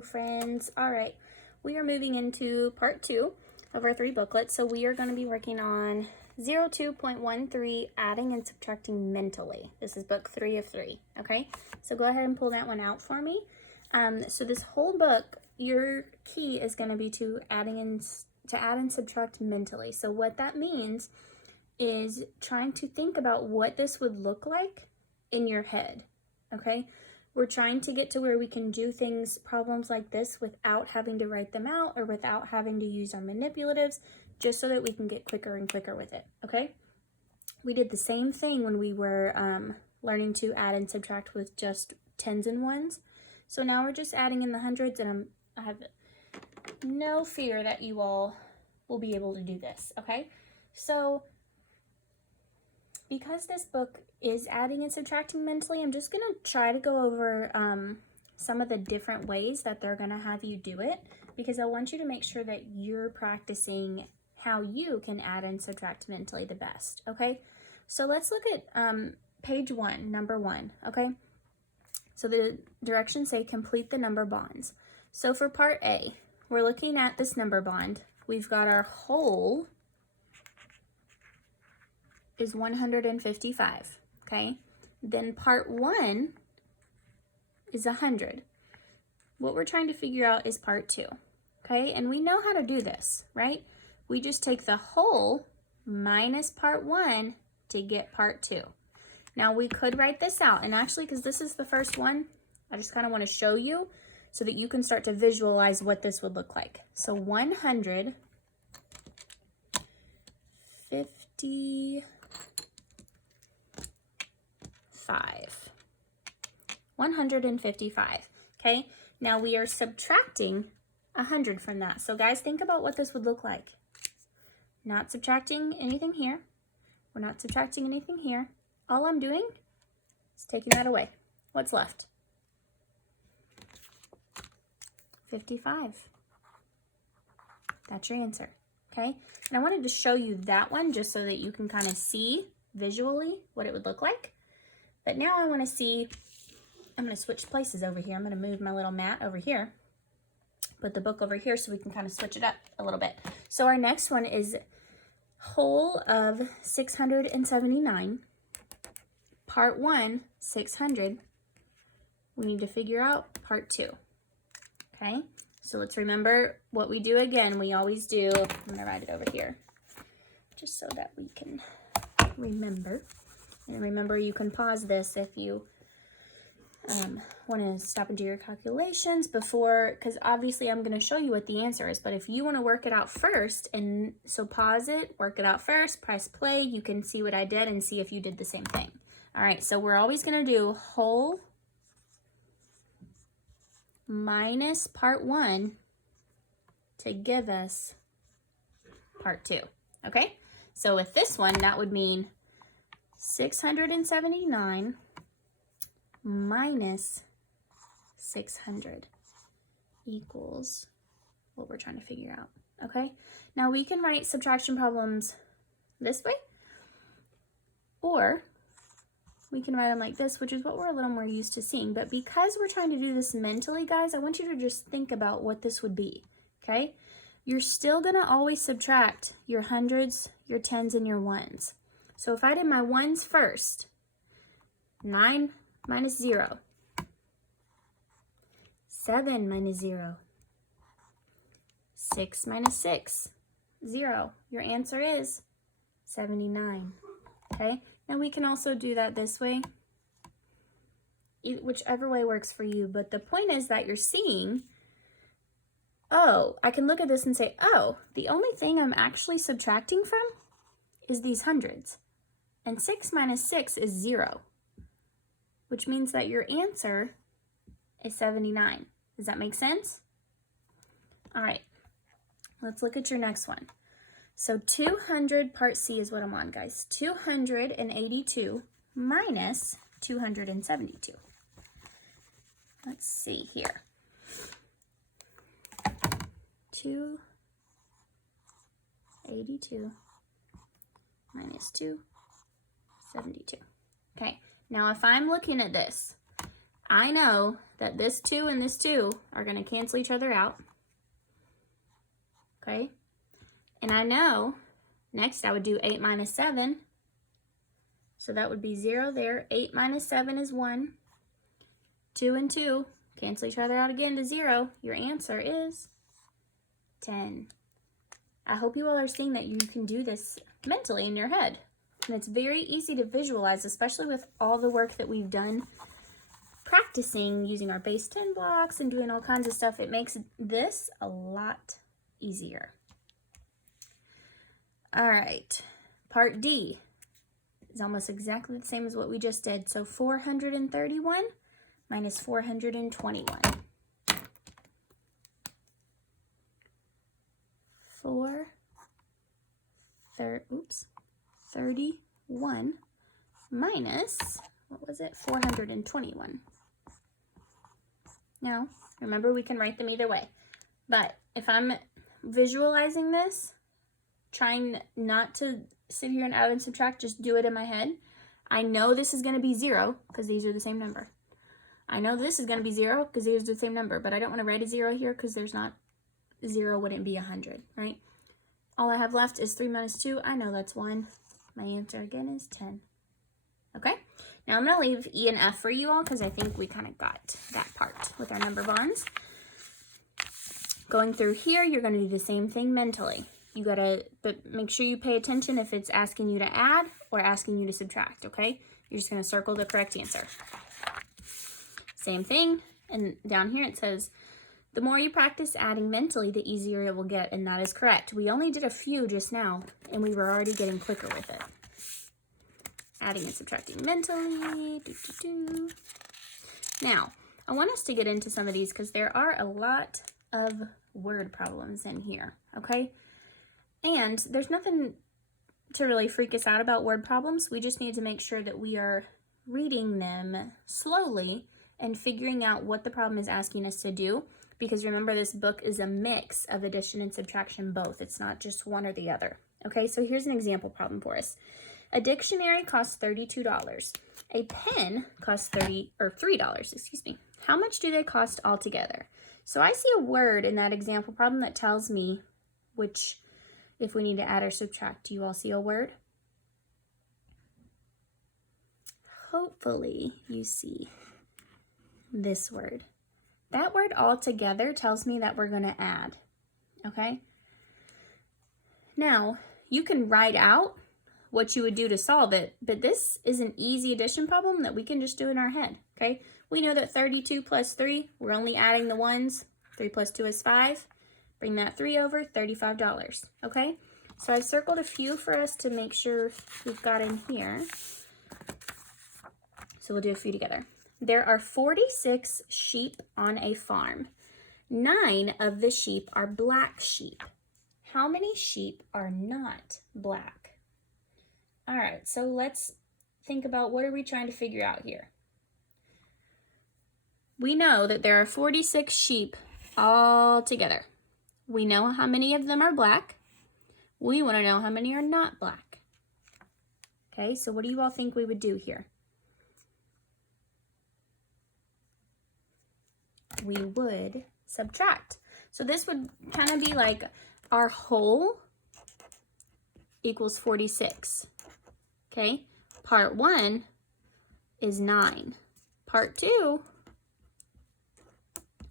Hello friends. All right, we are moving into part 2 of our 3 booklets. So we are going to be working on 02.13, adding and subtracting mentally. This is book 3 of 3. Okay, so go ahead and pull that one out for me. So this whole book, your key is going to be to add and subtract mentally. So what that means is trying to think about what this would look like in your head. Okay, we're trying to get to where we can do problems like this without having to write them out or without having to use our manipulatives, just so that we can get quicker and quicker with it. Okay, we did the same thing when we were learning to add and subtract with just tens and ones. So now we're just adding in the hundreds, and I have no fear that you all will be able to do this. Okay, so because this book is adding and subtracting mentally, I'm just going to try to go over some of the different ways that they're going to have you do it, because I want you to make sure that you're practicing how you can add and subtract mentally the best. Okay, so let's look at page 1, number 1. Okay, so the directions say complete the number bonds. So for part A, we're looking at this number bond. We've got our whole is 155, okay? Then part 1 is 100. What we're trying to figure out is part 2, okay? And we know how to do this, right? We just take the whole minus part 1 to get part 2. Now we could write this out, and actually, because this is the first one, I just kind of want to show you so that you can start to visualize what this would look like. So 155. 155. Okay, now we are subtracting 100 from that. So guys, think about what this would look like. Not subtracting anything here. We're not subtracting anything here. All I'm doing is taking that away. What's left? 55. That's your answer. Okay, and I wanted to show you that one just so that you can kind of see visually what it would look like. But now I want to see, I'm going to switch places over here. I'm going to move my little mat over here, put the book over here so we can kind of switch it up a little bit. So our next one is whole of 679, part 1, 600. We need to figure out part 2. Okay, so let's remember what we do again. We always do, I'm going to write it over here just so that we can remember. And remember, you can pause this if you want to stop and do your calculations before, because obviously I'm going to show you what the answer is. But if you want to work it out first, and so pause it, work it out first, press play, you can see what I did and see if you did the same thing. All right, so we're always going to do whole minus part 1 to give us part 2. Okay, so with this one, that would mean 679 minus 600 equals what we're trying to figure out. Okay, now we can write subtraction problems this way, or we can write them like this, which is what we're a little more used to seeing. But because we're trying to do this mentally, guys, I want you to just think about what this would be. Okay, you're still gonna always subtract your hundreds, your tens, and your ones. So if I did my ones first, 9 minus 0, 7 minus 0, 6 minus 6, 0. Your answer is 79. Okay, now we can also do that this way, whichever way works for you. But the point is that you're seeing, oh, I can look at this and say, oh, the only thing I'm actually subtracting from is these hundreds. And 6 minus 6 is 0, which means that your answer is 79. Does that make sense? All right, let's look at your next one. So 200, part C is what I'm on, guys. 282 minus 272. Let's see here. 282 minus 272. Okay, now if I'm looking at this, I know that this 2 and this 2 are going to cancel each other out. Okay? And I know next I would do 8 minus 7. So that would be 0 there. 8 minus 7 is 1. 2 and 2 cancel each other out again to 0. Your answer is 10. I hope you all are seeing that you can do this mentally in your head. And it's very easy to visualize, especially with all the work that we've done practicing using our base 10 blocks and doing all kinds of stuff. It makes this a lot easier. All right, part D is almost exactly the same as what we just did. So 431 minus 421. 31 minus, what was it, 421. Now, remember we can write them either way. But if I'm visualizing this, trying not to sit here and add and subtract, just do it in my head. I know this is going to be 0 because these are the same number. I know this is going to be 0 because these are the same number, but I don't want to write a 0 here because there's not, 0 wouldn't be 100, right? All I have left is 3 minus 2. I know that's 1. My answer again is 10. Okay, now I'm going to leave E and F for you all because I think we kind of got that part with our number bonds. Going through here, you're going to do the same thing mentally. You got to, but make sure you pay attention if it's asking you to add or asking you to subtract, okay? You're just going to circle the correct answer. Same thing, and down here it says, the more you practice adding mentally, the easier it will get, and that is correct. We only did a few just now, and we were already getting quicker with it. Adding and subtracting mentally. Now, I want us to get into some of these because there are a lot of word problems in here, okay? And there's nothing to really freak us out about word problems. We just need to make sure that we are reading them slowly and figuring out what the problem is asking us to do. Because remember, this book is a mix of addition and subtraction both. It's not just one or the other. Okay, so here's an example problem for us. A dictionary costs $32. A pen costs $3, excuse me. How much do they cost altogether? So I see a word in that example problem that tells me which, if we need to add or subtract. Do you all see a word? Hopefully you see this word. That word altogether tells me that we're going to add, okay? Now, you can write out what you would do to solve it, but this is an easy addition problem that we can just do in our head, okay? We know that 32 plus 3, we're only adding the ones. 3 plus 2 is 5. Bring that 3 over, $35, okay? So I've circled a few for us to make sure we've got in here. So we'll do a few together. There are 46 sheep on a farm. 9 of the sheep are black sheep. How many sheep are not black? All right, so let's think about what are we trying to figure out here. We know that there are 46 sheep all together. We know how many of them are black. We want to know how many are not black. Okay, so what do you all think we would do here? We would subtract. So this would kind of be like our whole equals 46. Okay, part 1 is 9. Part 2,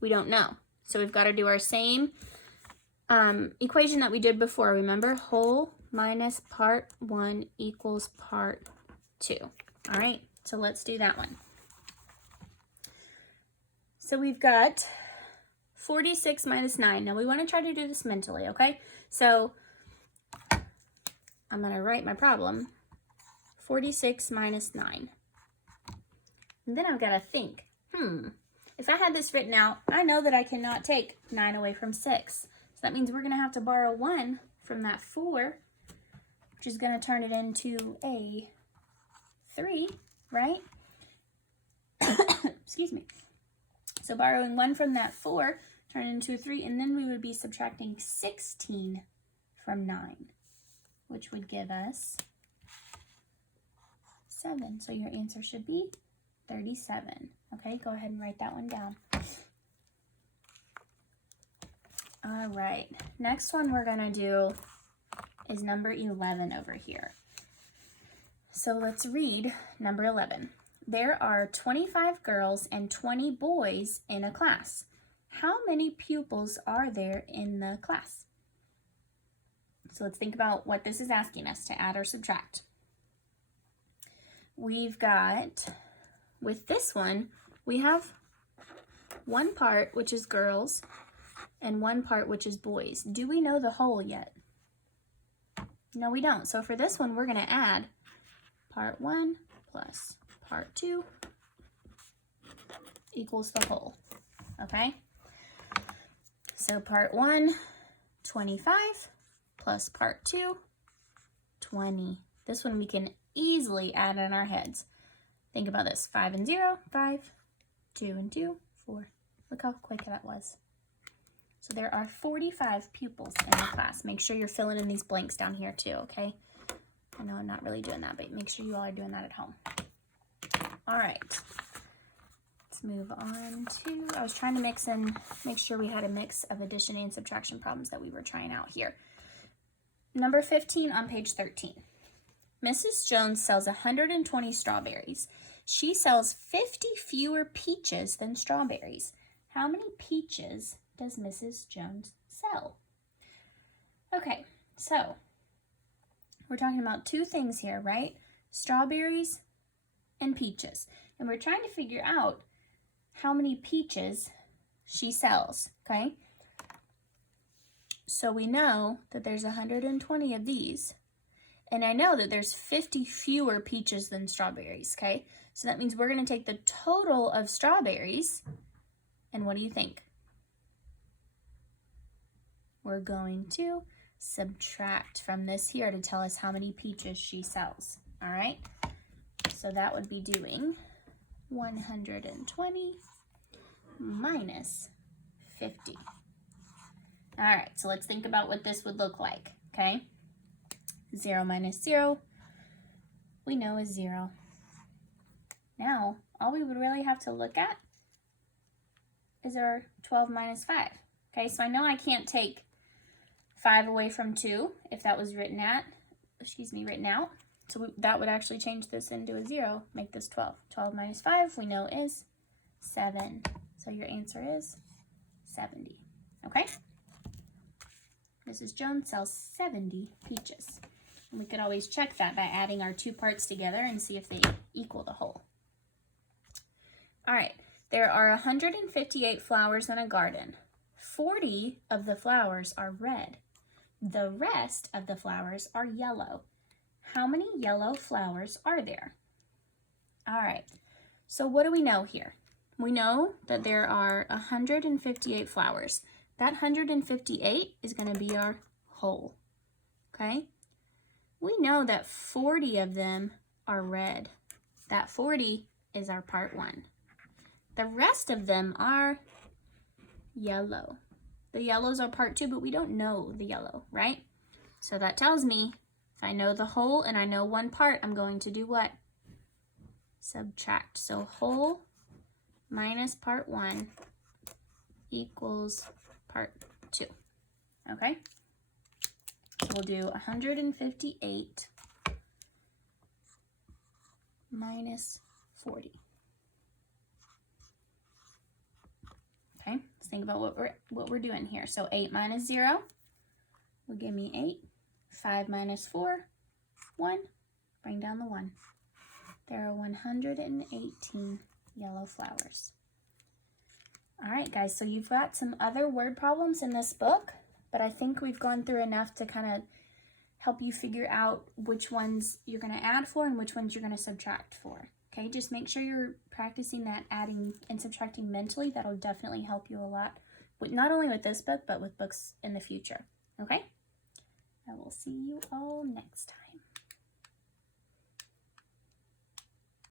we don't know. So we've got to do our same equation that we did before. Remember, whole minus part 1 equals part 2. All right, so let's do that one. So we've got 46 minus 9. Now we want to try to do this mentally, okay? So I'm going to write my problem. 46 minus 9. And then I've got to think, if I had this written out, I know that I cannot take 9 away from 6. So that means we're going to have to borrow 1 from that 4, which is going to turn it into a 3, right? Excuse me. So borrowing 1 from that 4, turn it into a 3, and then we would be subtracting 16 from 9, which would give us 7. So your answer should be 37. Okay, go ahead and write that one down. All right, next one we're gonna do is number 11 over here. So let's read number 11. There are 25 girls and 20 boys in a class. How many pupils are there in the class? So let's think about what this is asking us to add or subtract. We've got, with this one, we have one part which is girls and one part which is boys. Do we know the whole yet? No, we don't. So for this one, we're going to add part 1 plus part 2 equals the whole. Okay? So part 1, 25, plus part 2, 20. This one we can easily add in our heads. Think about this. 5 and 0, 5, 2 and 2, 4. Look how quick that was. So there are 45 pupils in the class. Make sure you're filling in these blanks down here too, okay? I know I'm not really doing that, but make sure you all are doing that at home. All right. Let's move on to, I was trying to make sure we had a mix of addition and subtraction problems that we were trying out here. Number 15 on page 13. Mrs. Jones sells 120 strawberries. She sells 50 fewer peaches than strawberries. How many peaches does Mrs. Jones sell? Okay, so we're talking about two things here, right? Strawberries and peaches. And we're trying to figure out how many peaches she sells, okay? So we know that there's 120 of these. And I know that there's 50 fewer peaches than strawberries, okay? So that means we're going to take the total of strawberries, and what do you think? We're going to subtract from this here to tell us how many peaches she sells, all right? So that would be doing 120 minus 50. All right, so let's think about what this would look like, okay? 0 minus 0, we know is 0. Now, all we would really have to look at is our 12 minus 5. Okay, so I know I can't take 5 away from 2 if that was written out. So that would actually change this into a 0, make this 12. 12 minus 5 we know is 7. So your answer is 70. Okay? Mrs. Jones sells 70 peaches. And we could always check that by adding our two parts together and see if they equal the whole. All right, there are 158 flowers in a garden. 40 of the flowers are red. The rest of the flowers are yellow. How many yellow flowers are there? All right, so what do we know here? We know that there are 158 flowers. That 158 is going to be our whole, okay? We know that 40 of them are red. That 40 is our part 1. The rest of them are yellow. The yellows are part 2, but we don't know the yellow, right? So that tells me if I know the whole and I know one part, I'm going to do what? Subtract. So whole minus part 1 equals part 2, okay? So we'll do 158 minus 40. Okay, let's think about what we're doing here. So 8 minus 0 will give me 8. 5 minus 4, 1. Bring down the 1. There are 118 yellow flowers. All right, guys, so you've got some other word problems in this book, but I think we've gone through enough to kind of help you figure out which ones you're going to add for and which ones you're going to subtract for. Okay, just make sure you're practicing that adding and subtracting mentally. That'll definitely help you a lot, not only with this book, but with books in the future. Okay, I will see you all next time.